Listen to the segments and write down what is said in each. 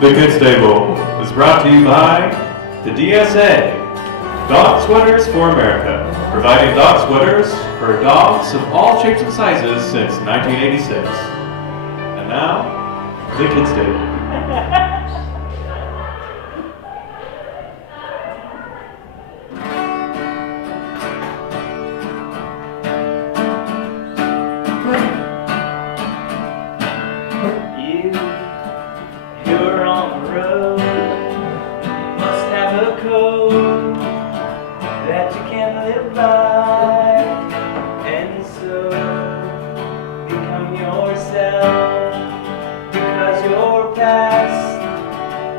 The Kids Table is brought to you by the DSA, Dog Sweaters for America, providing dog sweaters for dogs of all shapes and sizes since 1986. And now, the Kids Table. You're on the road, must have a code that you can live by, and so become yourself, because your past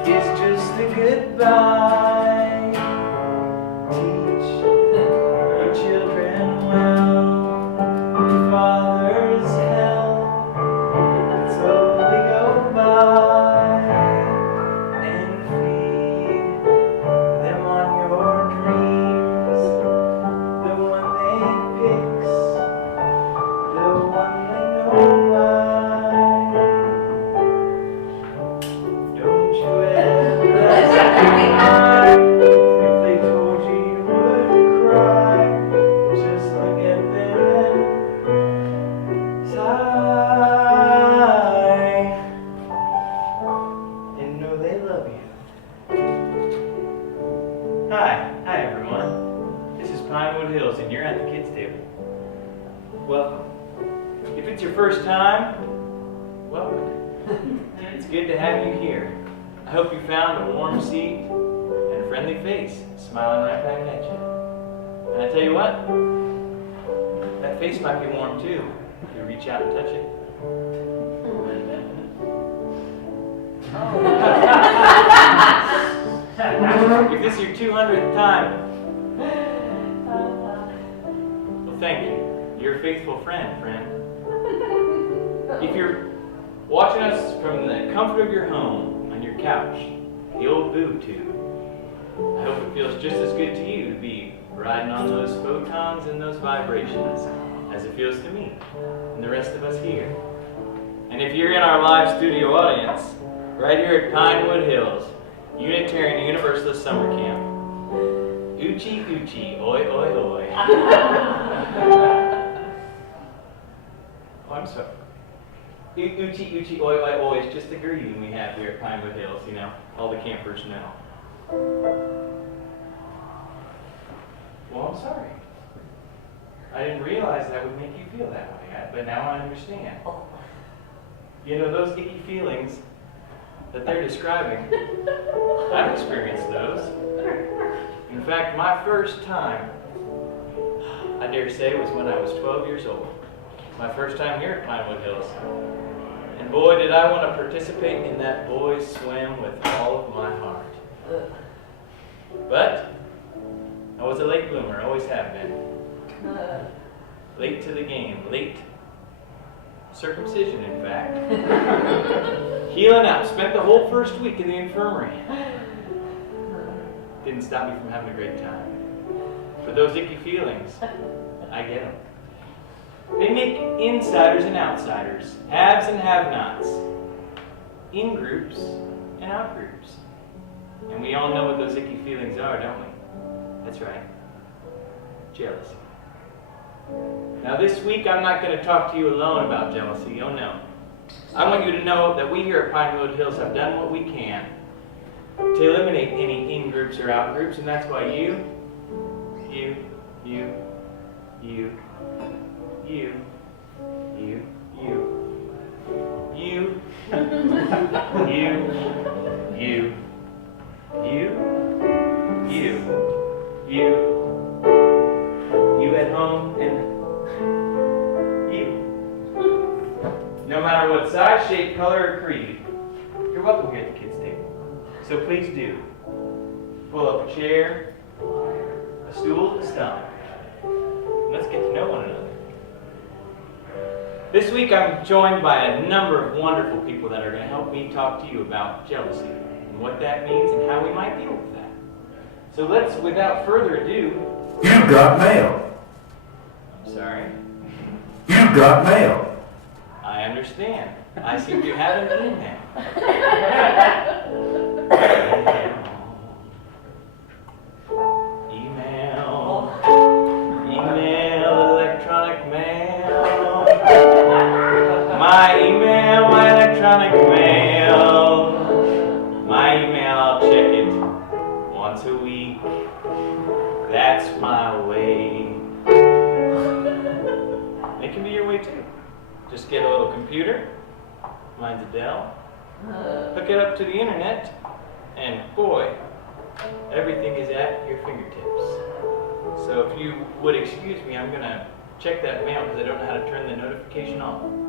is just a goodbye. Teach your children well, your father's hell could slowly go by. Hi everyone. This is Pinewood Hills and you're at the Kids Table. Welcome. If it's your first time, welcome. It's good to have you here. I hope you found a warm seat and a friendly face smiling right back at you. And I tell you what, that face might be warm too if you reach out and touch it. If this is your 200th time, well, thank you. You're a faithful friend. If you're watching us from the comfort of your home, on your couch, the old boob tube, I hope it feels just as good to you to be riding on those photons and those vibrations as it feels to me and the rest of us here. And if you're in our live studio audience, right here at Pinewood Hills, Unitarian Universalist Summer Camp. Oochie, oochie, oi, oi, oi. Oh, I'm sorry. Oochie, oochie, oi, oi, oi is just the greeting we have here at Pinewood Hills, you know, all the campers know. Well, I'm sorry. I didn't realize that would make you feel that way, but now I understand. You know, those icky feelings that they're describing, I've experienced those. In fact, my first time, I dare say, was when I was 12 years old. My first time here at Pinewood Hills. And boy, did I want to participate in that boys' swim with all of my heart. But I was a late bloomer, always have been. Late to the game, late circumcision, in fact. Healing up, spent the whole first week in the infirmary. Didn't stop me from having a great time. But those icky feelings, I get them. They make insiders and outsiders, haves and have-nots, in groups and out groups. And we all know what those icky feelings are, don't we? That's right. Jealousy. Now this week I'm not going to talk to you alone about jealousy, oh no. I want you to know that we here at Pinewood Hills have done what we can to eliminate any in-groups or out-groups, and that's why you, you at home, and no matter what size, shape, color, or creed, you're welcome here at the Kids Table. So please do. Pull up a chair, a stool, a stump. And let's get to know one another. This week I'm joined by a number of wonderful people that are going to help me talk to you about jealousy and what that means and how we might deal with that. So let's, without further ado... You've got mail. I'm sorry? You've got mail. I understand. I seem to have an email. Email, electronic mail. My email, my electronic mail. My email, I'll check it once a week. That's my way. It can be your way too. Just get a little computer, mine's a Dell, hook it up to the internet, and boy, everything is at your fingertips. So if you would excuse me, I'm gonna check that mail because I don't know how to turn the notification on.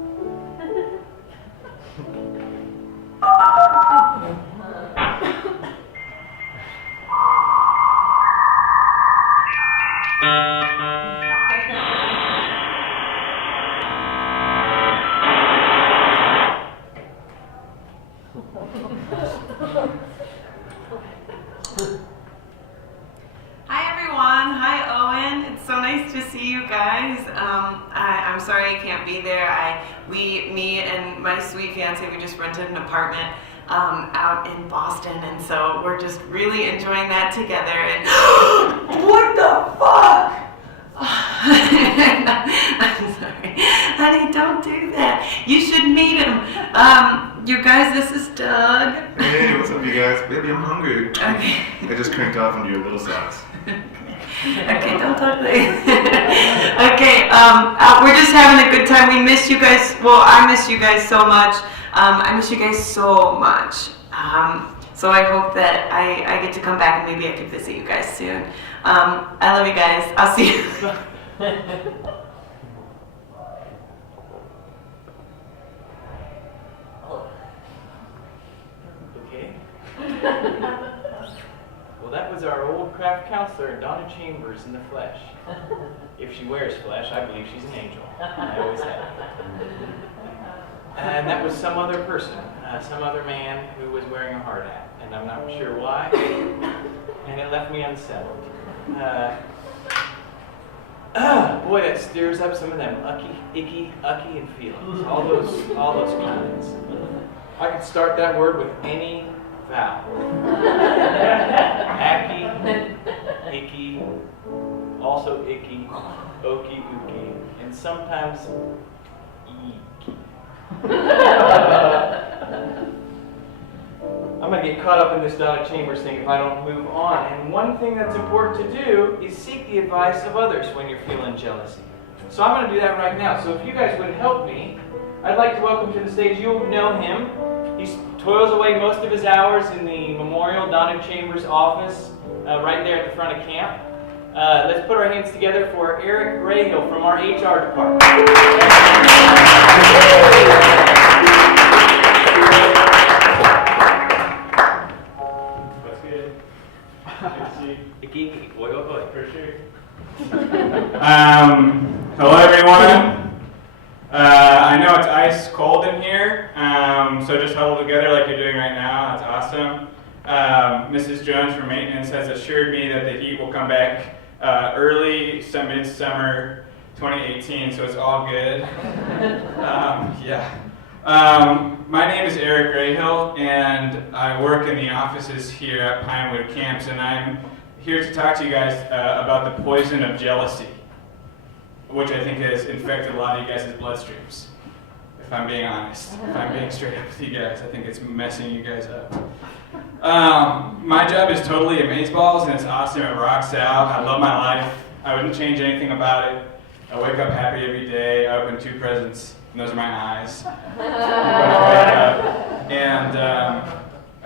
Hi everyone, hi Owen. It's so nice to see you guys. I'm sorry I can't be there. Me and my sweet fiance, we just rented an apartment out in Boston, and so we're just really enjoying that together. And what the fuck? I'm sorry, honey. Don't do that. You should meet him. You guys, this is Doug. Hey, what's up, you guys? Baby, I'm hungry. Okay. I just cranked off into your little socks. Okay, don't talk like Okay, we're just having a good time. We miss you guys. Well, I miss you guys so much. I miss you guys so much. So I hope that I get to come back and maybe I can visit you guys soon. I love you guys. I'll see you. Okay. Well, that was our old craft counselor, Donna Chambers, in the flesh. If she wears flesh, I believe she's an angel. I always have. And that was some other person, some other man who was wearing a hard hat, and I'm not sure why. And it left me unsettled. Boy, that stirs up some of them icky, and feelings. All those kinds. I could start that word with any vowel. Acky, icky, also icky, okie, ookie, and sometimes eeky. I'm going to get caught up in this Donna Chambers thing if I don't move on. And one thing that's important to do is seek the advice of others when you're feeling jealousy. So I'm going to do that right now. So if you guys would help me, I'd like to welcome to the stage, you'll know him. He toils away most of his hours in the Memorial Donna Chambers office right there at the front of camp. Let's put our hands together for Eric Grayhill from our HR department. What's good? Good to see you. Icky, boy, oh boy. For sure. Hello everyone. I know it's ice cold in here, so just huddle together like you're doing right now. That's awesome. Mrs. Jones from maintenance has assured me that the heat will come back early, midsummer 2018, so it's all good. My name is Eric Grayhill, and I work in the offices here at Pinewood Camps, and I'm here to talk to you guys about the poison of jealousy, which I think has infected a lot of you guys' bloodstreams. If I'm being honest, if I'm being straight up with you guys, I think it's messing you guys up. My job is totally amazeballs, and it's awesome. It rocks out. I love my life. I wouldn't change anything about it. I wake up happy every day. I open 2 presents, and those are my eyes. When I wake up, and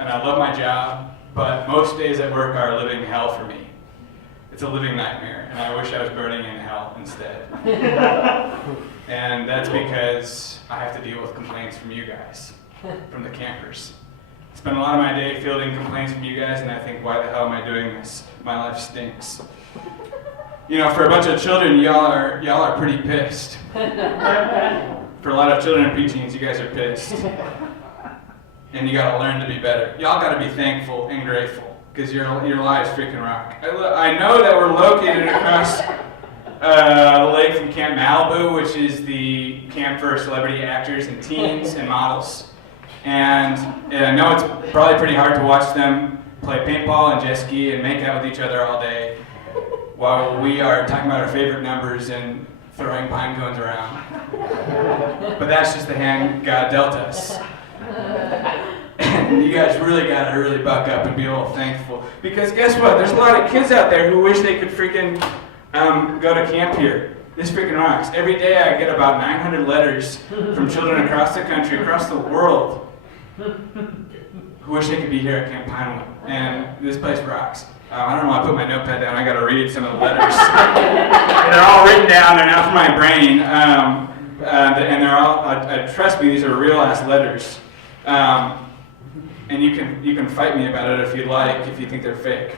I love my job. But most days at work are a living hell for me. It's a living nightmare, and I wish I was burning in hell instead. And that's because I have to deal with complaints from you guys, from the campers. I spend a lot of my day fielding complaints from you guys, and I think, why the hell am I doing this? My life stinks. You know, for a bunch of children, y'all are pretty pissed. For a lot of children and preteens, you guys are pissed. And you gotta learn to be better. Y'all gotta be thankful and grateful, because your lives freaking rock. I know that we're located the lake from Camp Malibu, which is the camp for celebrity actors and teens and models. And I know it's probably pretty hard to watch them play paintball and jet ski and make out with each other all day while we are talking about our favorite numbers and throwing pine cones around. But that's just the hand God dealt us. And you guys really gotta really buck up and be a little thankful. Because guess what? There's a lot of kids out there who wish they could freaking go to camp here. This freaking rocks. Every day I get about 900 letters from children across the country, across the world, who wish they could be here at Camp Pinewood. And this place rocks. I don't know, I put my notepad down, I gotta read some of the letters. They're all written down, they're not from my brain. And they're all, trust me, these are real ass letters. And you can fight me about it if you'd like, if you think they're fake.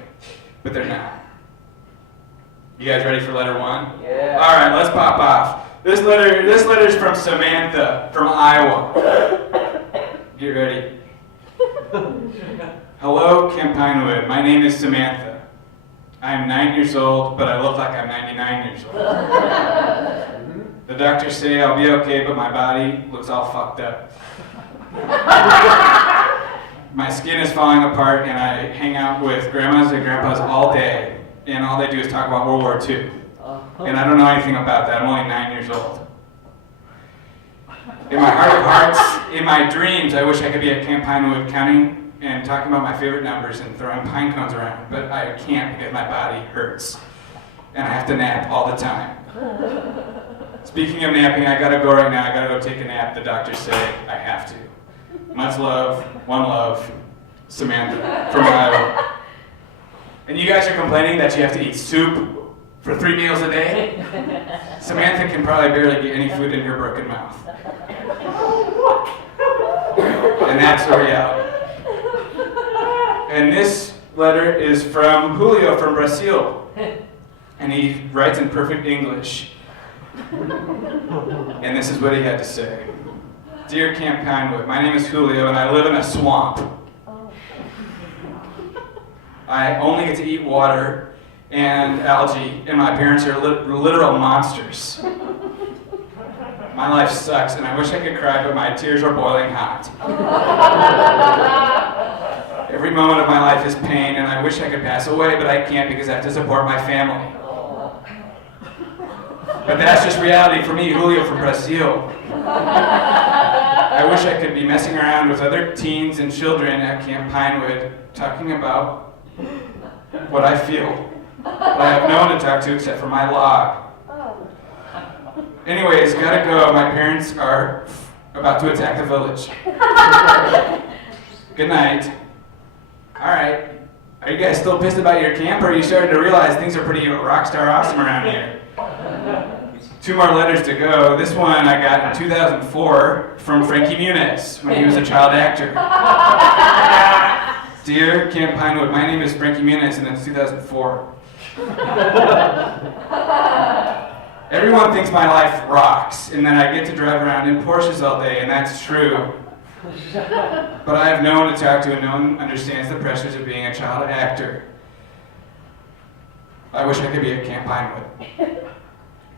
But they're not. You guys ready for letter 1? Yeah. All right, let's pop off. This letter's from Samantha, from Iowa. Get ready. Hello, Camp Pinewood. My name is Samantha. I am 9 years old, but I look like I'm 99 years old. The doctors say I'll be okay, but my body looks all fucked up. My skin is falling apart, and I hang out with grandmas and grandpas all day, and all they do is talk about World War II. And I don't know anything about that. I'm only 9 years old. In my heart of hearts, in my dreams, I wish I could be at Camp Pinewood counting and talking about my favorite numbers and throwing pine cones around, but I can't because my body hurts. And I have to nap all the time. Speaking of napping, I gotta go right now. I gotta go take a nap. The doctors say I have to. Much love, one love, Samantha from Iowa. And you guys are complaining that you have to eat soup for 3 meals a day? Samantha can probably barely get any food in her broken mouth. And that's the reality. And this letter is from Julio from Brazil. And he writes in perfect English. And this is what he had to say. Dear Camp Pinewood, my name is Julio and I live in a swamp. I only get to eat water and algae, and my parents are literal monsters. My life sucks, and I wish I could cry, but my tears are boiling hot. Every moment of my life is pain, and I wish I could pass away, but I can't because I have to support my family. But that's just reality for me, Julio from Brazil. I wish I could be messing around with other teens and children at Camp Pinewood, talking about what I feel. But I have no one to talk to except for my log. Anyways, gotta go. My parents are about to attack the village. Good night. Alright. Are you guys still pissed about your camp, or are you starting to realize things are pretty rock star awesome around here? 2 more letters to go. This one I got in 2004 from Frankie Muniz when he was a child actor. Dear Camp Pinewood, my name is Frankie Muniz, and it's 2004. Everyone thinks my life rocks, and that I get to drive around in Porsches all day, and that's true. But I have no one to talk to, and no one understands the pressures of being a child actor. I wish I could be at Camp Pinewood.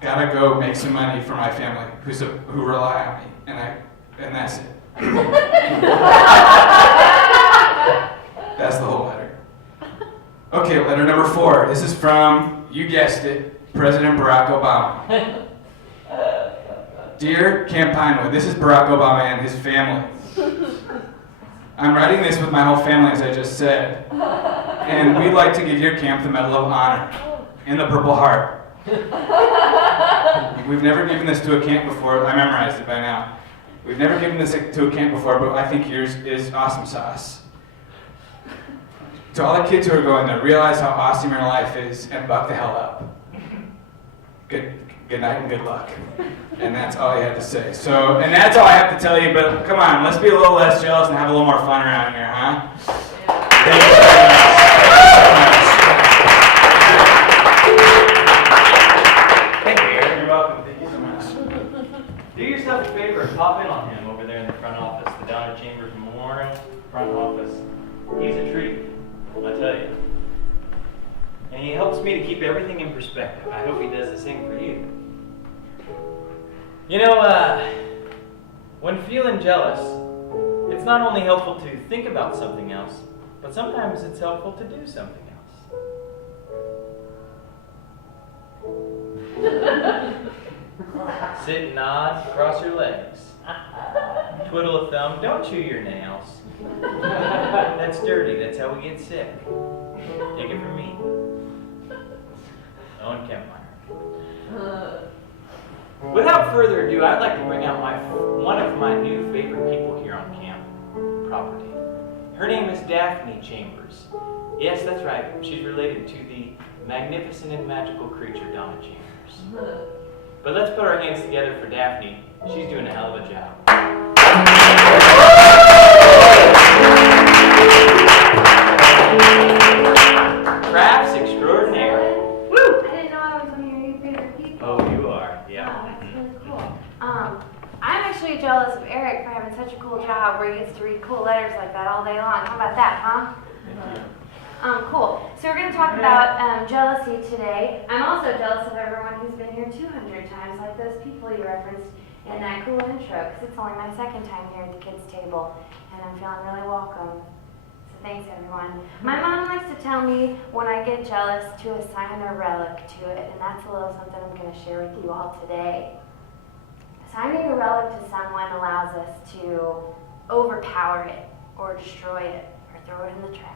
Gotta go make some money for my family who rely on me, and that's it. That's the whole letter. Okay, letter number 4. This is from, you guessed it, President Barack Obama. Dear Camp Pinewood, this is Barack Obama and his family. I'm writing this with my whole family, as I just said, and we'd like to give your camp the Medal of Honor and the Purple Heart. We've never given this to a camp before. I memorized it by now. We've never given this to a camp before, but I think yours is awesome sauce. To all the kids who are going there, realize how awesome your life is and buck the hell up. Good night and good luck. And that's all he had to say. So, and that's all I have to tell you, but come on, let's be a little less jealous and have a little more fun around here, huh? Thank you so much. Thank you, Aaron. You're welcome. Thank you so much. Do yourself a favor and pop in on him over there in the front office, the Donner Chambers Memorial front office. He's a treat, I tell you. And he helps me to keep everything in perspective. I hope he does the same for you. You know, when feeling jealous, it's not only helpful to think about something else, but sometimes it's helpful to do something else. Sit and nod, cross your legs. Twiddle a thumb, don't chew your nails. That's dirty, that's how we get sick. Take it from me. Owen Kempmeyer. Without further ado, I'd like to bring out one of my new favorite people here on camp property. Her name is Daphne Chambers. Yes, that's right. She's related to the magnificent and magical creature Donna Chambers. But let's put our hands together for Daphne. She's doing a hell of a job. Crafts extraordinaire. Woo! I didn't know I was one of your new favorite people. Oh, you are, yeah. Wow, that's really cool. I'm actually jealous of Eric for having such a cool job where he gets to read cool letters like that all day long. How about that, huh? Cool. So we're going to talk about jealousy today. I'm also jealous of everyone who's been here 200 times, like those people you referenced in that cool intro, because it's only my second time here at the kids' table, and I'm feeling really welcome. So thanks, everyone. My mom likes to tell me when I get jealous to assign a relic to it, and that's a little something I'm going to share with you all today. Assigning a relic to someone allows us to overpower it, or destroy it, or throw it in the trash.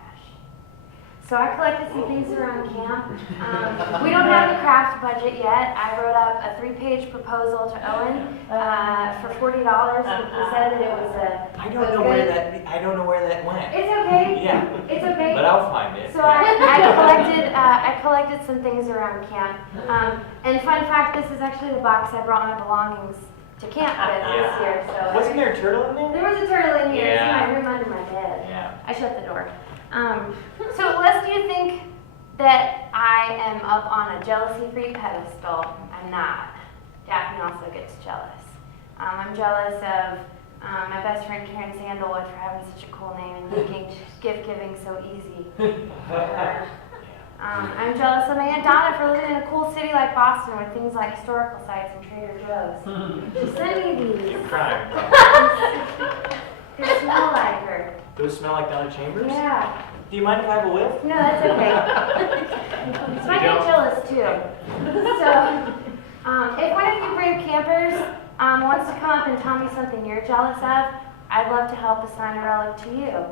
So I collected some things around camp. We don't have a craft budget yet. I wrote up a 3-page proposal to Owen for $40. He said that it was I don't know where that went. It's okay. Yeah. It's okay. But I'll find it. So I collected some things around camp. And fun fact, this is actually the box I brought my belongings to camp with this year. So Wasn't there a turtle in there? there was a turtle in here. Yeah. It's in my room under my bed. Yeah. I shut the door. So lest you think that I am up on a jealousy-free pedestal, I'm not. Daphne also gets jealous. I'm jealous of my best friend Karen Sandalwood for having such a cool name and making gift-giving so easy for her. I'm jealous of my Aunt Donna for living in a cool city like Boston with things like historical sites and Trader Joe's. She sent me these. You're crying. They smell like her. Those smell like Donna Chambers? Yeah. Do you mind if I have a whiff? No, that's okay. So I get jealous too. So, if one of you brave campers wants to come up and tell me something you're jealous of, I'd love to help assign a relic to you.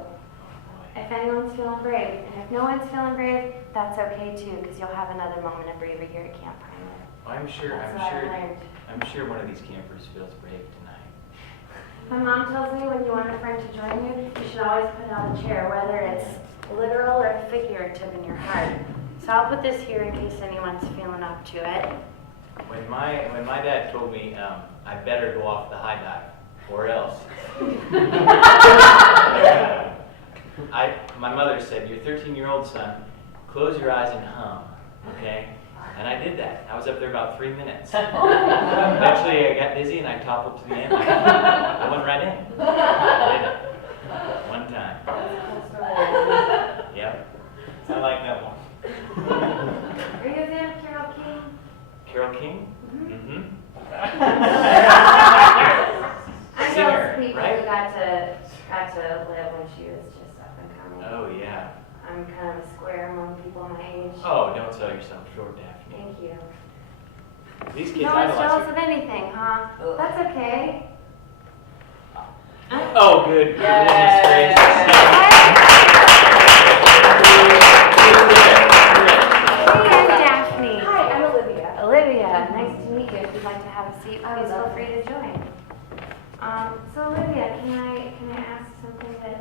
If anyone's feeling brave, and if no one's feeling brave, that's okay too, because you'll have another moment of bravery here at Camp Primer. I'm sure one of these campers feels brave tonight. My mom tells me when you want a friend to join you, you should always put out a chair, whether it's literal or figurative in your heart. So I'll put this here in case anyone's feeling up to it. When my dad told me I better go off the high dive, or else. My mother said, your 13-year-old son, close your eyes and hum, okay? And I did that. I was up there about 3 minutes. Eventually I got dizzy and I toppled to the end. I went right in. I did it. One time. Yep. I like that one. Are you a fan of Carole King? Carole King? Mm-hmm. I'm jealous of people who got to live when she was just up and coming. Oh, yeah. I'm kind of a square among people my age. Oh, don't sell yourself short, Daphne. Thank you. These kids No one's idolize jealous you. of anything, huh? That's okay. Oh, good. Yay. Goodness Hey, I'm Daphne. Hi, I'm Olivia. Olivia, nice to meet you. If you'd like to have a seat, please feel free to join. So Olivia, can I ask something that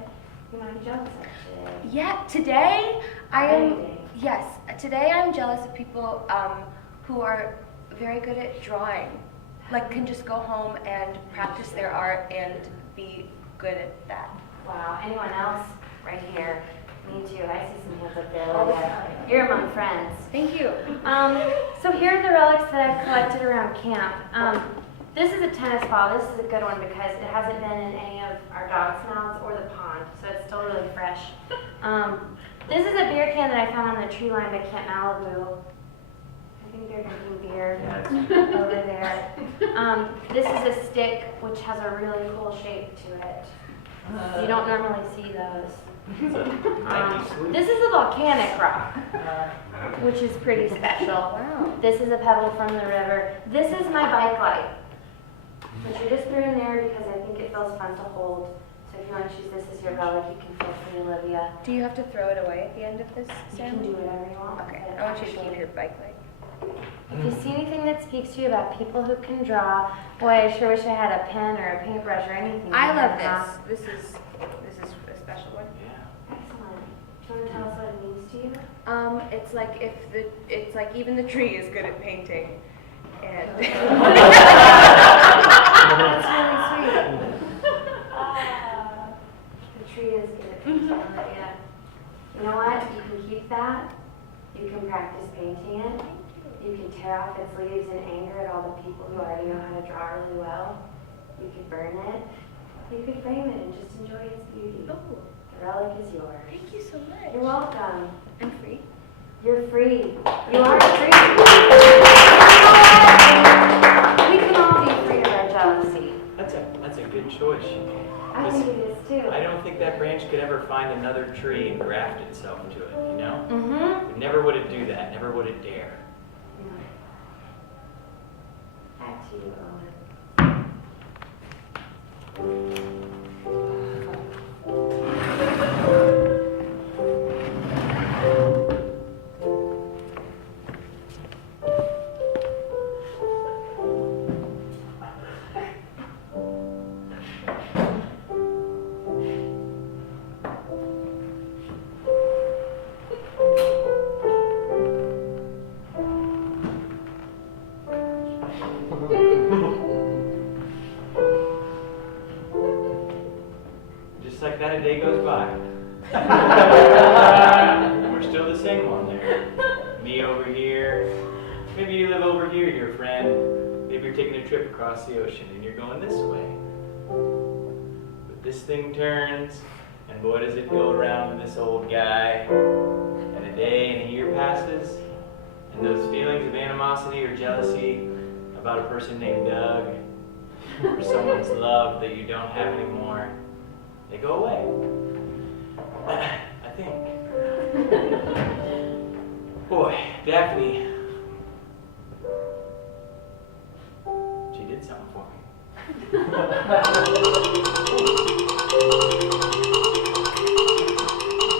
you might be jealous of today? Yeah, today today I'm jealous of people who are very good at drawing. Like can just go home and practice their art and be good at that. Wow, anyone else? Right here. Me too. I see some hands up there. All the Olivia. time. You're among friends. Thank you. So here are the relics that I've collected around camp. This is a tennis ball. This is a good one because it hasn't been in any of our dogs' mouths or the pond, so it's still really fresh. This is a beer can that I found on the the tree line by Camp Malibu. I think they're drinking beer Yeah, it's over there. This is a stick which has a really cool shape to it. You don't normally see those. It's a Nike swoop. This is a volcanic rock, which is pretty special. Wow. This is a pebble from the river. This is my bike light, which I just threw in there because I think it feels fun to hold. So if you want to choose this as your relic, you can feel free, Olivia. Do you have to throw it away at the end of this, You Sam? can do whatever you want. Okay, with it, I want you to actually. keep your bike light. If you see anything that speaks to you about people who can draw, boy, I sure wish I had a pen or a paintbrush or anything. I like love that. this. This is a special one. Yeah. Excellent. Do you want to tell us what it means to you? It's like it's like even the tree is good at painting, and That's really sweet. The tree is good at painting, Olivia. You know what? You can keep that. You can practice painting it. You can tear off its leaves in anger at all the people who already know how to draw really well. You could burn it. You could frame it and just enjoy its beauty. oh, The relic is yours. thank you so much. You're welcome. I'm free. You're free. You are free. We can all be free of our jealousy. That's a good choice. I think it is too. I don't think that branch could ever find another tree and graft itself to it, you know? Mm-hmm. It never would it do that, never would it dare. Back to you, Owen. Just like that, a day goes by. We're still the same one there. Me over here. Maybe you live over here, your friend. Maybe you're taking a trip across the ocean and you're going this way. But this thing turns, and boy does it go around with this old guy. And a day and a year passes, and those feelings of animosity or jealousy about a person named Doug, or someone's love that you don't have anymore, they go away. I think. Boy, Daphne, she did something for me.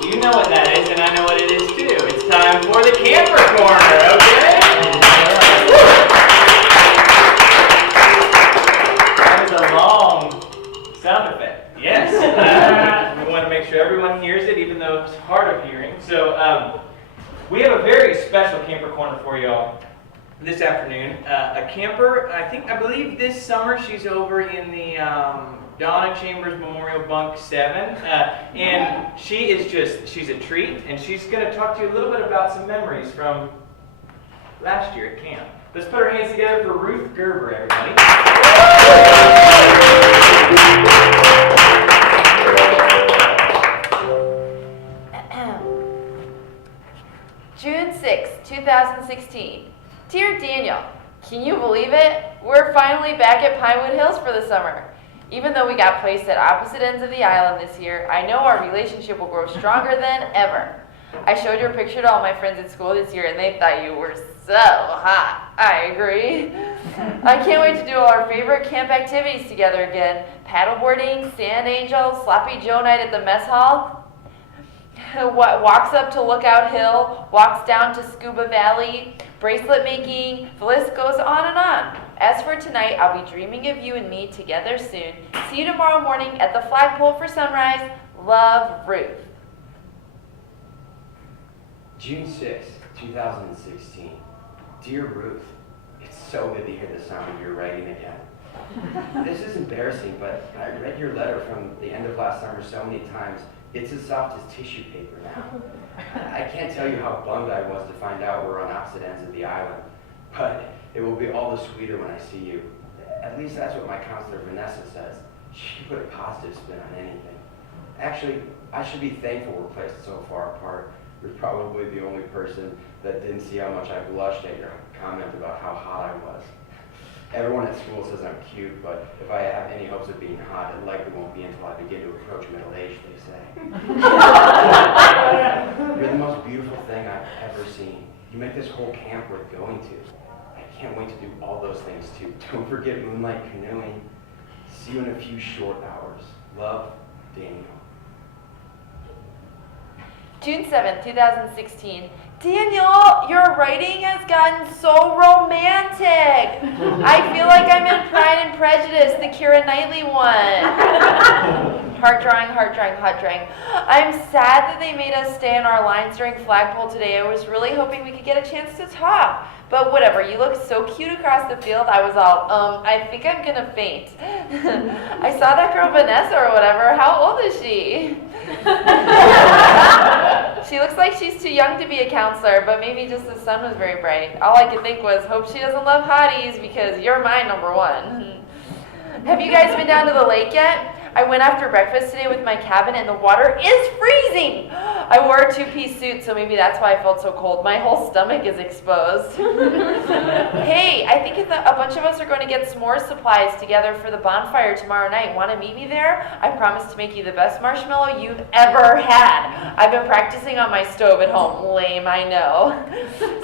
You know what that is, and I know what it is too. It's time for the camper corner, okay? That is a long sound effect. Yes. We want to make sure everyone hears it, even though it's hard of hearing. So we have a very special camper corner for y'all this afternoon. A camper, I believe this summer she's over in the Donna Chambers Memorial Bunk 7. And she's a treat, and she's going to talk to you a little bit about some memories from last year at camp. Let's put our hands together for Ruth Gerber, everybody. June 6, 2016. Dear Daniel, can you believe it? We're finally back at Pinewood Hills for the summer. Even though we got placed at opposite ends of the island this year, I know our relationship will grow stronger than ever. I showed your picture to all my friends at school this year and they thought you were so hot. I agree. I can't wait to do all our favorite camp activities together again. Paddleboarding, sand angels, sloppy Joe night at the mess hall. Walks up to Lookout Hill, walks down to Scuba Valley, bracelet making, the list goes on and on. As for tonight, I'll be dreaming of you and me together soon. See you tomorrow morning at the flagpole for sunrise. Love, Ruth. June 6, 2016. Dear Ruth, it's so good to hear the sound of your writing again. This is embarrassing, but I read your letter from the end of last summer so many times, it's as soft as tissue paper now. I can't tell you how bummed I was to find out we're on opposite ends of the island, but it will be all the sweeter when I see you. At least that's what my counselor Vanessa says. She put a positive spin on anything. Actually, I should be thankful we're placed so far apart. You're probably the only person that didn't see how much I blushed at your comment about how hot I was. Everyone at school says I'm cute, but if I have any hopes of being hot, it likely won't be until I begin to approach middle age, they say. You're the most beautiful thing I've ever seen. You make this whole camp worth going to. I can't wait to do all those things too. Don't forget moonlight canoeing. See you in a few short hours. Love, Daniel. June 7th, 2016. Daniel, your writing has gotten so romantic. I feel like I'm in Pride and Prejudice, the Keira Knightley one. Heart drawing, hot drawing. I'm sad that they made us stay in our lines during flagpole today. I was really hoping we could get a chance to talk. But whatever, you look so cute across the field. I was all, I think I'm gonna faint. I saw that girl Vanessa or whatever. How old is she? She looks like she's too young to be a counselor, but maybe just the sun was very bright. All I could think was, hope she doesn't love hotties because you're my number one. Have you guys been down to the lake yet? I went after breakfast today with my cabin and the water is freezing. I wore a two-piece suit, so maybe that's why I felt so cold. My whole stomach is exposed. Hey, I think a bunch of us are going to get s'mores supplies together for the bonfire tomorrow night. Want to meet me there? I promise to make you the best marshmallow you've ever had. I've been practicing on my stove at home. Lame, I know.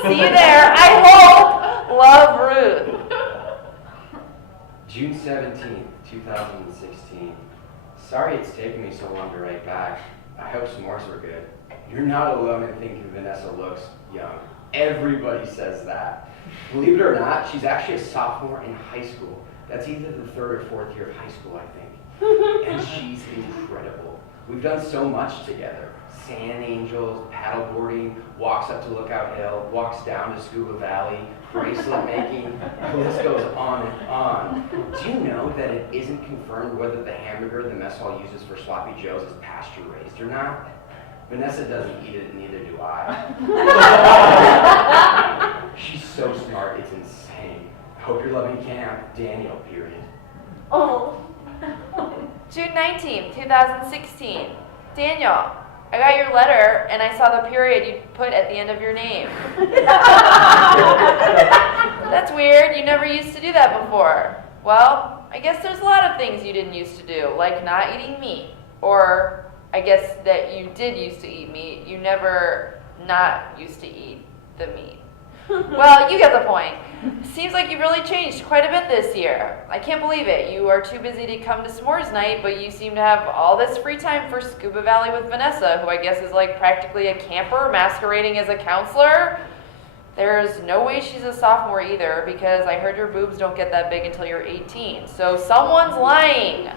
See you there. I hope. Love, Ruth. June 17th, 2016. Sorry it's taken me so long to write back. I hope s'mores were good. You're not alone in thinking Vanessa looks young. Everybody says that. Believe it or not, she's actually a sophomore in high school. That's either the third or fourth year of high school, I think. And she's incredible. We've done so much together. Sand angels, paddleboarding, walks up to Lookout Hill, walks down to Scuba Valley, bracelet making, the list goes on and on. Do you know that it isn't confirmed whether the hamburger the mess hall uses for sloppy joes is pasture raised or not? Vanessa doesn't eat it, neither do I. She's so smart, it's insane. I hope you're loving camp, Daniel, period. Oh. June 19th, 2016. Daniel, I got your letter and I saw the period you put at the end of your name. That's weird. You never used to do that before. Well, I guess there's a lot of things you didn't used to do, like not eating meat. Or I guess that you did used to eat meat. You never not used to eat the meat. Well, you get the point. Seems like you've really changed quite a bit this year. I can't believe it. You are too busy to come to s'mores night, but you seem to have all this free time for Scuba Valley with Vanessa, who I guess is like practically a camper masquerading as a counselor. There's no way she's a sophomore either, because I heard your boobs don't get that big until you're 18. So someone's lying.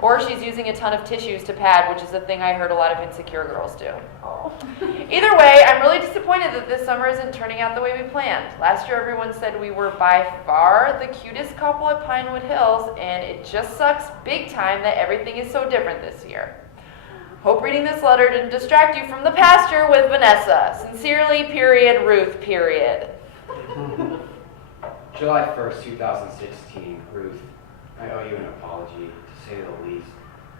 Or she's using a ton of tissues to pad, which is a thing I heard a lot of insecure girls do. Either way, I'm really disappointed that this summer isn't turning out the way we planned. Last year, everyone said we were by far the cutest couple at Pinewood Hills, and it just sucks big time that everything is so different this year. Hope reading this letter didn't distract you from the pasture with Vanessa. Sincerely, period, Ruth, period. July 1st, 2016, Ruth. I owe you an apology, to say the least.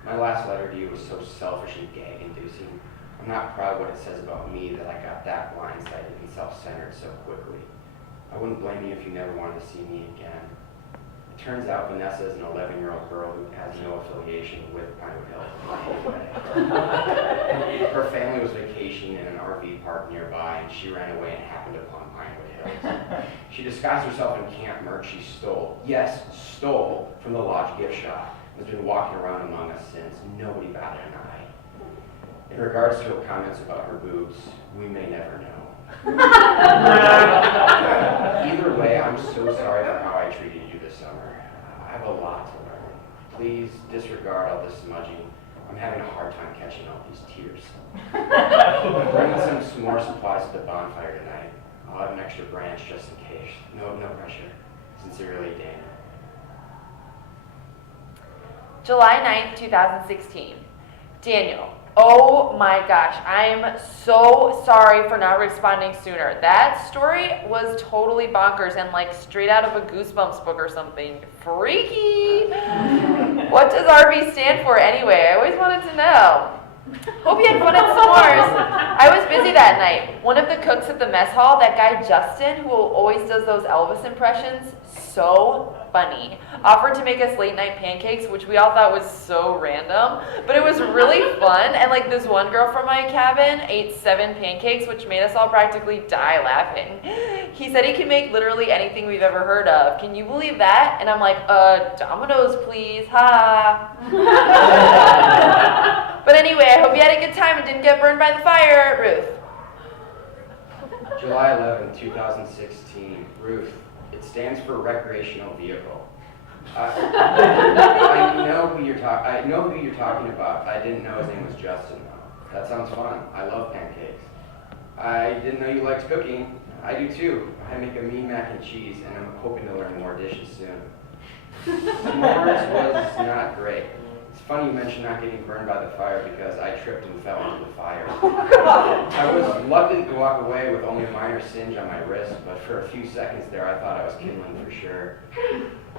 My last letter to you was so selfish and gag-inducing. I'm not proud what it says about me that I got that blindsided and self-centered so quickly. I wouldn't blame you if you never wanted to see me again. It turns out Vanessa is an 11-year-old girl who has no affiliation with Pinewood Hills. Her family was vacationing in an RV park nearby, and she ran away and happened upon Pinewood Hills. She disguised herself in camp merch she stole. Yes, stole from the lodge gift shop. Has been walking around among us since. Nobody batted an eye. In regards to her comments about her boobs, we may never know. Either way, I'm so sorry for how I treated you this summer. I have a lot to learn. Please disregard all this smudging. I'm having a hard time catching all these tears. I'm bringing some s'more supplies to the bonfire tonight. I'll have an extra branch just in case. No pressure. Sincerely, Dana. July 9th, 2016. Daniel, oh my gosh, I'm so sorry for not responding sooner. That story was totally bonkers and like straight out of a Goosebumps book or something. Freaky! What does RV stand for anyway? I always wanted to know. Hope you had fun at s'mores. I was busy that night. One of the cooks at the mess hall, that guy Justin, who always does those Elvis impressions, so funny, offered to make us late night pancakes, which we all thought was so random, but it was really fun. And like this one girl from my cabin ate 7 pancakes, which made us all practically die laughing. He said he can make literally anything we've ever heard of. Can you believe that? And I'm like, Domino's please, ha. But anyway, I hope you had a good time and didn't get burned by the fire. Ruth. July 11, 2016. Ruth. It stands for recreational vehicle. I know who you're talking about. I didn't know his name was Justin though. That sounds fun. I love pancakes. I didn't know you liked cooking. I do too. I make a mean mac and cheese, and I'm hoping to learn more dishes soon. S'mores was not great. It's funny you mentioned not getting burned by the fire because I tripped and fell into the fire. I was lucky to walk away with only a minor singe on my wrist, but for a few seconds there I thought I was kindling for sure.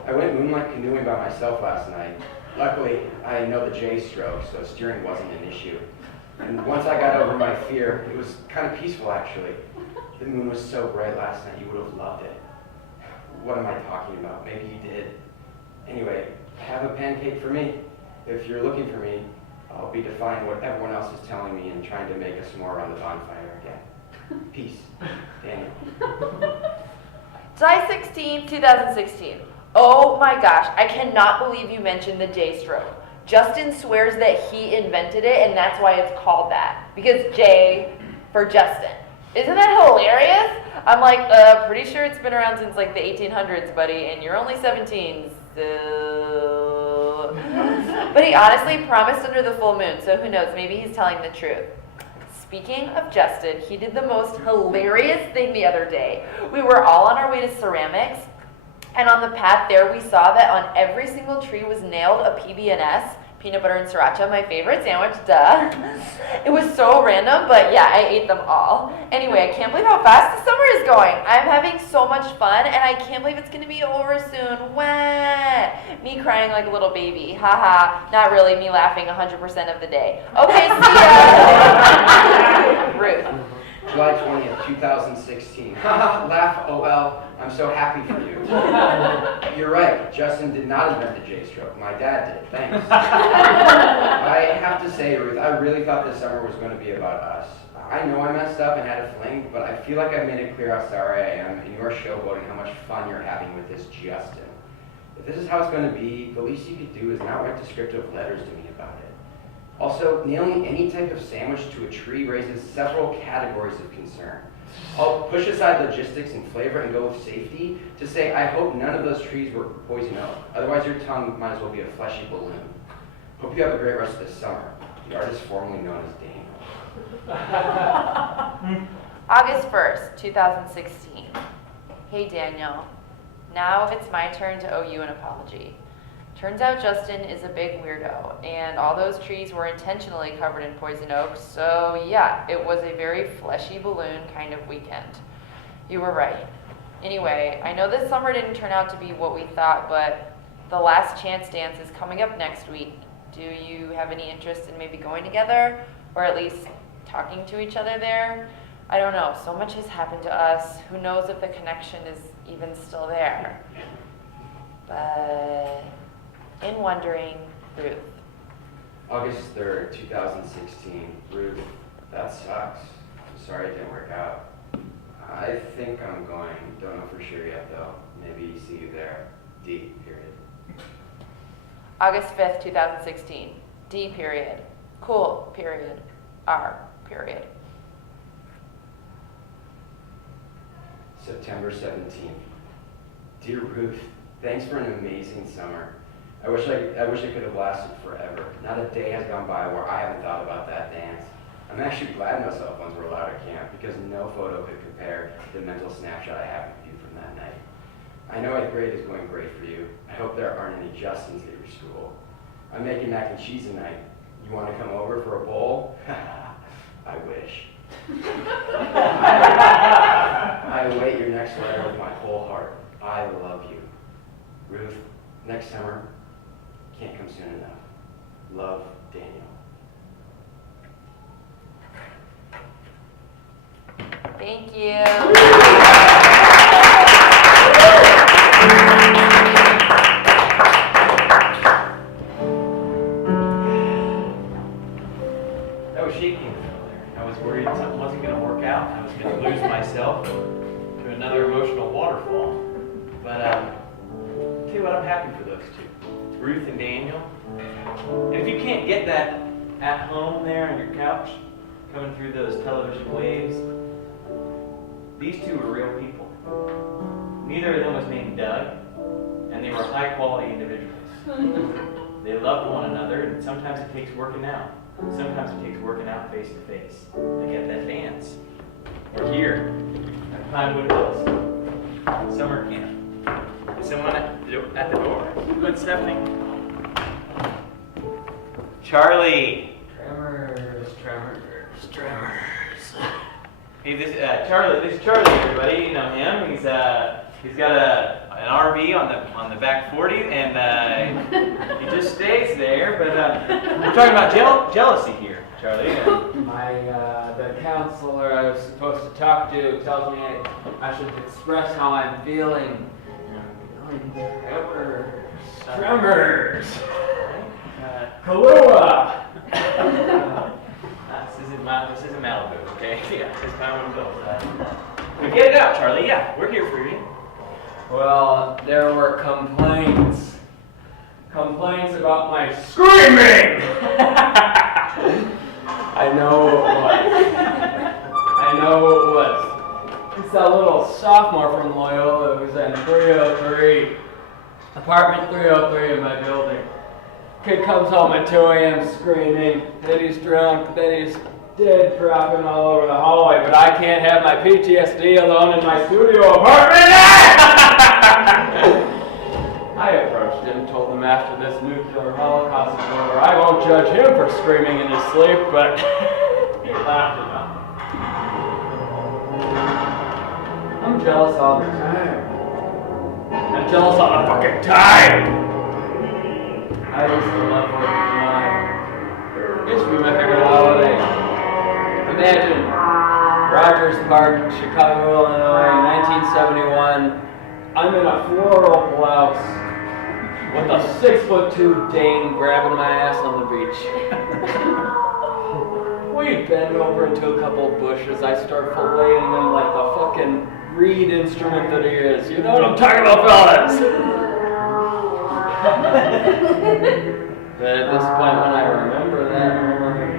I went moonlight canoeing by myself last night. Luckily, I know the J stroke, so steering wasn't an issue. And once I got over my fear, it was kind of peaceful actually. The moon was so bright last night, you would have loved it. What am I talking about? Maybe you did. Anyway, have a pancake for me. If you're looking for me, I'll be defying what everyone else is telling me and trying to make a s'more around the bonfire again. Peace. Daniel. July 16, 2016. Oh my gosh, I cannot believe you mentioned the J stroke. Justin swears that he invented it and that's why it's called that. Because J for Justin. Isn't that hilarious? I'm like, pretty sure it's been around since like the 1800s, buddy, and you're only 17, so... But he honestly promised under the full moon, so who knows, maybe he's telling the truth. Speaking of Justin, he did the most hilarious thing the other day. We were all on our way to ceramics, and on the path there we saw that on every single tree was nailed a PB&S, peanut butter and sriracha, my favorite sandwich, duh. It was so random, but yeah, I ate them all. Anyway, I can't believe how fast the summer is going. I'm having so much fun, and I can't believe it's gonna be over soon. Wah! Me crying like a little baby, haha. Not really, me laughing 100% of the day. Okay, see ya. Ruth. July 20th, 2016. Haha, laugh, OL. I'm so happy for you. You're right, Justin did not invent the J-stroke. My dad did, thanks. I have to say, Ruth, I really thought this summer was going to be about us. I know I messed up and had a fling, but I feel like I've made it clear how sorry I am, and you're showboating how much fun you're having with this Justin. If this is how it's going to be, the least you could do is not write descriptive letters to me about it. Also, nailing any type of sandwich to a tree raises several categories of concern. I'll push aside logistics and flavor and go with safety to say I hope none of those trees were poison oak. Otherwise your tongue might as well be a fleshy balloon. Hope you have a great rest of this summer. The artist formerly known as Daniel. August 1st, 2016. Hey Daniel, now it's my turn to owe you an apology. Turns out Justin is a big weirdo, and all those trees were intentionally covered in poison oak, so yeah, it was a very fleshy balloon kind of weekend. You were right. Anyway, I know this summer didn't turn out to be what we thought, but the last chance dance is coming up next week. Do you have any interest in maybe going together, or at least talking to each other there? I don't know, so much has happened to us. Who knows if the connection is even still there? But... in wondering, Ruth. August 3rd, 2016. Ruth, that sucks. I'm sorry it didn't work out. I think I'm going. Don't know for sure yet, though. Maybe see you there. D, period. August 5th, 2016. D, period. Cool, period. R, period. September 17th. Dear Ruth, thanks for an amazing summer. I wish it could have lasted forever. Not a day has gone by where I haven't thought about that dance. I'm actually glad no cell phones were allowed at camp because no photo could compare to the mental snapshot I have of you from that night. I know 8th grade is going great for you. I hope there aren't any Justins at your school. I'm making mac and cheese tonight. You want to come over for a bowl? I wish. I await your next letter with my whole heart. I love you. Ruth, next summer, can't come soon enough. Love, Daniel. Thank you. That was shaking earlier. I was worried something wasn't going to work out. I was going to lose myself to another emotional waterfall. But tell you what, I'm happy for those two, Ruth and Daniel. And if you can't get that at home there on your couch, coming through those television waves, these two were real people. Neither of them was named Doug, and they were high-quality individuals. They loved one another, and sometimes it takes working out. Sometimes it takes working out face to face. They get that dance. We're here at Pinewood Hills summer camp. Someone at the door. Good Stephanie. Charlie. Tremors. Hey, this is Charlie. Everybody, you know him. He's got an RV on the back 40, and he just stays there. But we're talking about jealousy here, Charlie. The counselor I was supposed to talk to tells me I should express how I'm feeling. Tremors. Kahlua. This isn't Malibu, okay? Yeah, it's kind of one of those. But get it out, Charlie. Yeah, we're here for you. Well, there were complaints. Complaints about my screaming! I know it was. It's that little sophomore from Loyola who's in 303, apartment 303 in my building. Kid comes home at 2 a.m. screaming that he's drunk, that he's dead, dropping all over the hallway, but I can't have my PTSD alone in my studio apartment! I approached him, told him after this nuclear holocaust is over, I won't judge him for screaming in his sleep, but he laughed about it. I'm jealous all the time. I'm jealous all the fucking time! I used to love 4th of July. It used to be my favorite holiday. Imagine Rogers Park, Chicago, Illinois, 1971. I'm in a floral blouse with a 6'2" Dane grabbing my ass on the beach. We bend over into a couple of bushes. I start filleting him like the fucking reed instrument that he is. You know what I'm talking about, fellas? But at this point, when I remember that moment,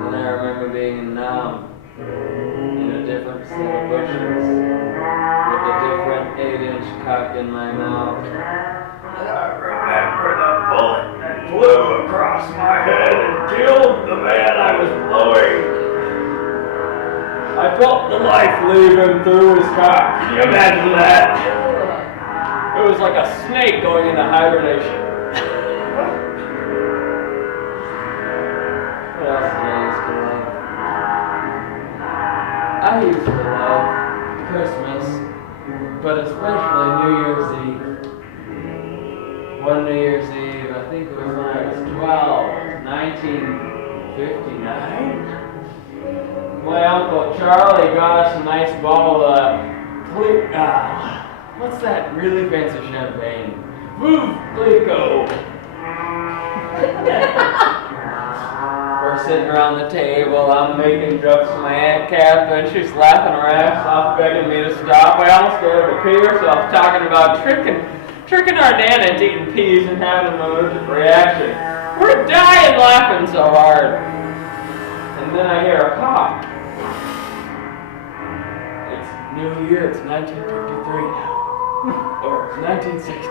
then I remember being numb in a different set of bushes with a different 8-inch cock in my mouth. And I remember the bullet that flew across my head and killed the man I was blowing. I felt the life leave him through his cock. Can you imagine that? It was like a snake going into hibernation. What else did I used to love? I used to love Christmas, but especially New Year's Eve. One New Year's Eve, I think it was when I was 12, 1959. My Uncle Charlie got us a nice bottle of what's that really fancy champagne? Clico. We're sitting around the table. I'm making jokes to my Aunt Catherine. She's laughing her ass off, begging me to stop. I almost got her to pee herself, talking about tricking our Nana into eating peas and having an allergic reaction. We're dying laughing so hard. And then I hear a pop. It's New Year. It's 1953 now. Or 1960.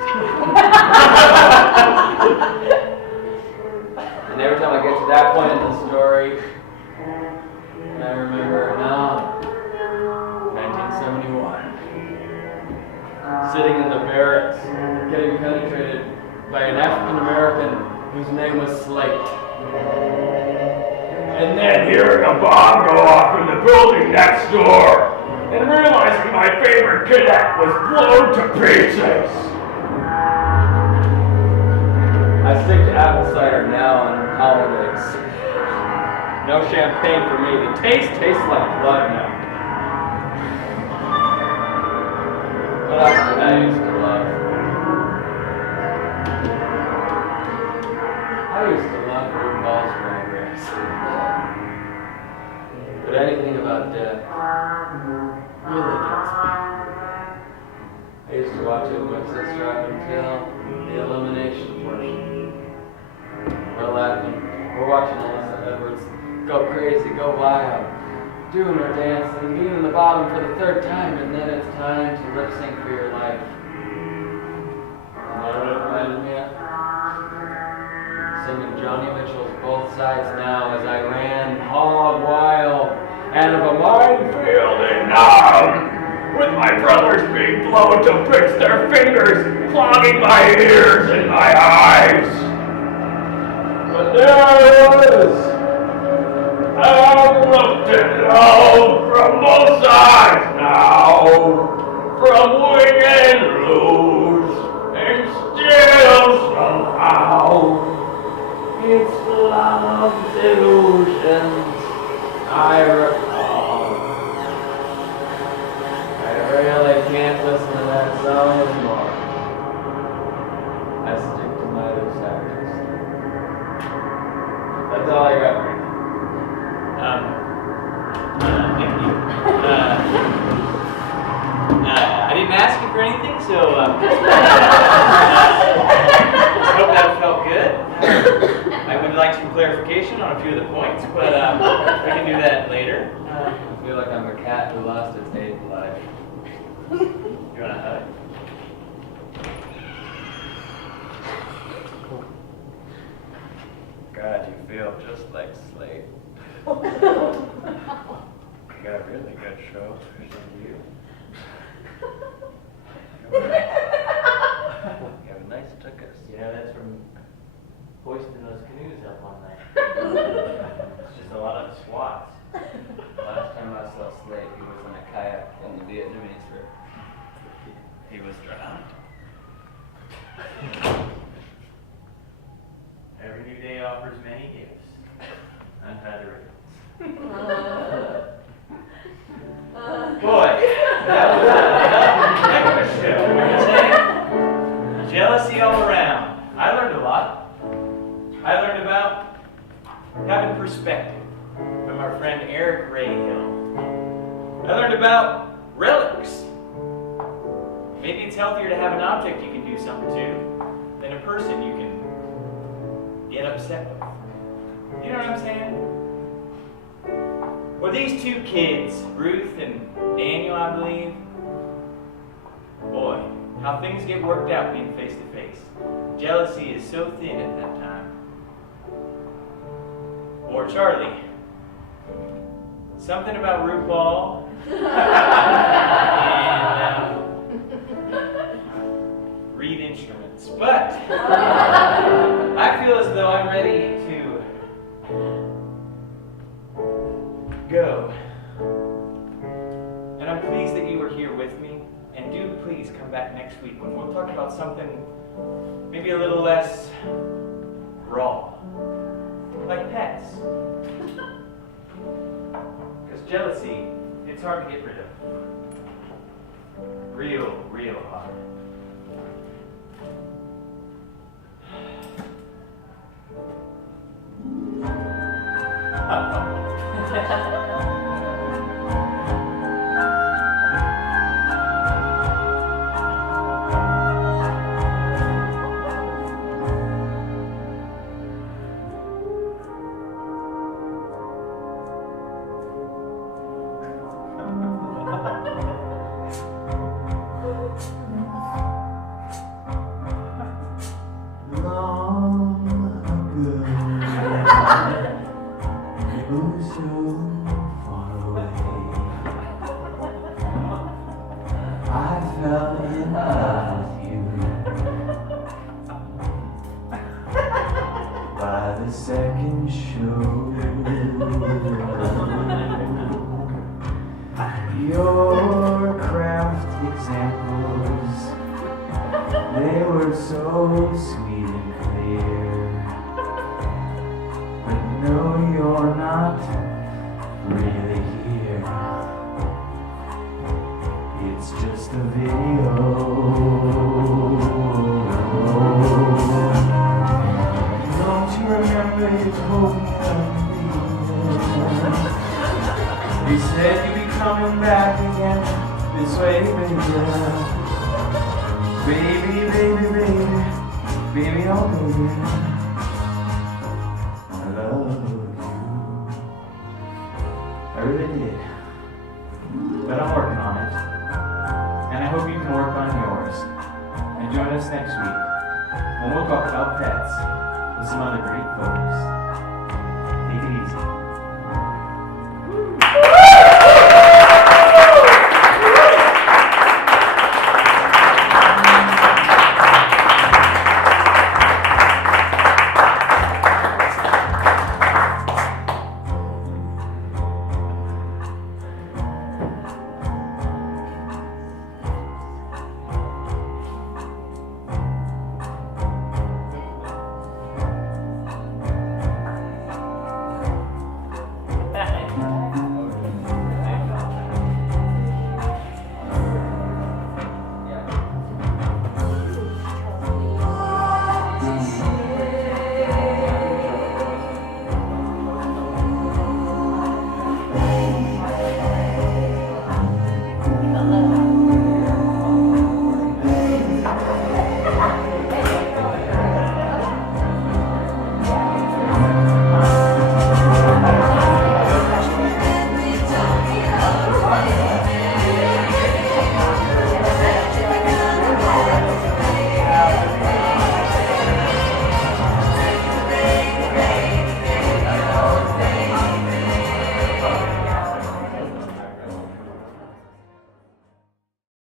And every time I get to that point in the story, I remember now, 1971. Sitting in the barracks, getting penetrated by an African American whose name was Slate. And then hearing a bomb go off in the building next door. And realizing my favorite cadet was blown to pieces. I stick to apple cider now on holidays. No champagne for me. The taste tastes like blood now. What else did I used to love? I used to love RuPaul's Drag Race. But anything about death really gets me. I used to watch it with my sister up until the elimination portion. We're laughing. We're watching Alyssa Edwards go crazy, go wild, doing her dance and being in the bottom for the third time, and then it's time to lip sync for your life. You know what it reminded me of? Singing Joni Mitchell's Both Sides Now as I ran hog wild out of a minefield and numb, with my brothers being blown to bits, their fingers clogging my ears and my eyes. But there I was, uplifted out from both sides now, from win and lose, and still somehow it's love's illusions I recall. I really can't listen to that song anymore. I stick to my loose actors. That's all I got. Thank you. I didn't ask you for anything, so I hope that felt good. I would like some clarification on a few of the points, but we can do that later. I feel like I'm a cat who lost its eighth life. You want to hug? God, you feel just like Slate. You got a really good show. You. You have a nice tuchus. Yeah, that's from hoisting those canoes up one night. It's just a lot of swats. Last time I saw Slate, he was in a kayak in the Vietnamese River. He was drowned. Every new day offers many gifts. Untied ribbons. Boy, that was a heck of a show. What you say? Jealousy all around. I learned a lot. I learned about having perspective from our friend Eric Rayhill. I learned about relics. Maybe it's healthier to have an object you can do something to than a person you can get upset with. You know what I'm saying? Well, these two kids, Ruth and Daniel, I believe, boy, how things get worked out being face to face. Jealousy is so thin at that time. Or Charlie. Something about RuPaul. And read instruments. But I feel as though I'm ready to go. And I'm pleased that you were here with me. And do please come back next week when we'll talk about something maybe a little less raw. Like pets. Because jealousy, it's hard to get rid of. Real hard. Your craft examples, they were so sweet and clear. But no, you're not always hoping I'll be there. You said you'd be coming back again this way, baby. Baby, baby, baby, baby, oh baby, I love you. I really did. But I'm working on it. And I hope you can work on yours. And join us next week when we'll talk about pets with some other great folks.